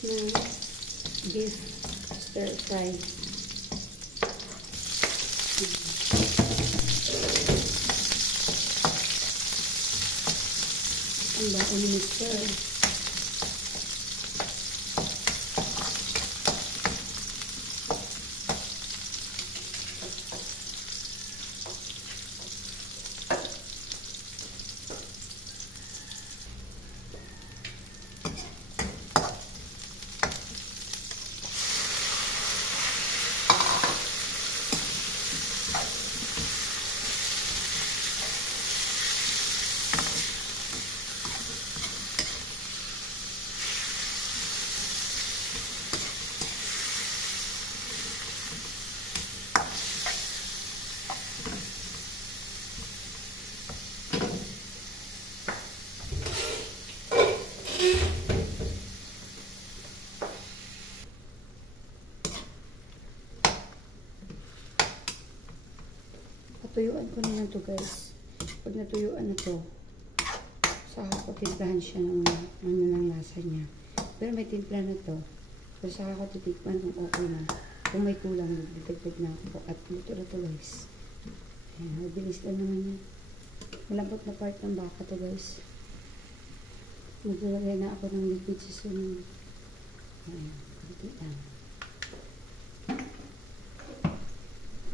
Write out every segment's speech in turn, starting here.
ng beef stir fry. Ang baon ni Mr. Patuyuan ko na to guys. Pag natuyuan na to, saka ko timplahan siya ng lasa niya. Pero may timpla na to. Pero saka ko titikman kung okay na. Kung may kulang, magdidagdag na ako. At luto na to guys. Ayan, mabilis lang naman yan. Malambot na part ng baka to guys. Maglalagay na ako ng liquid seasoning. Ayan, konti lang.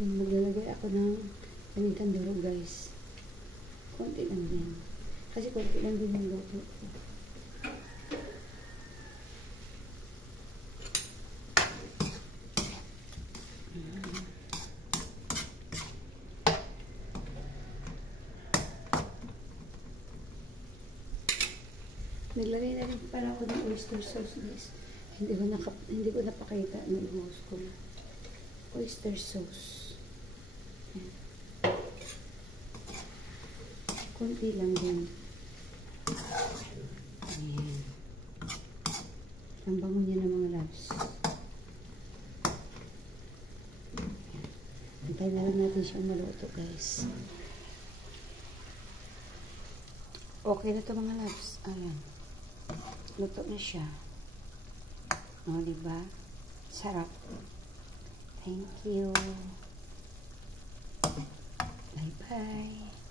Ayan, maglalagay ako ng panitan duro guys. Konti lang din. Kasi konti lang din yung luto. Naglagay na rin para ako ng oyster sauce guys. Hindi ko napakita ng ibuhos ko. Oyster sauce. Ayan. Kunti lang din. Ayan. Ang bango niya ng mga loves. Antay na lang natin siyang maluto guys. Okay na ito mga loves. Ayan. Luto na siya. O, diba? Sarap. Thank you. Bye-bye.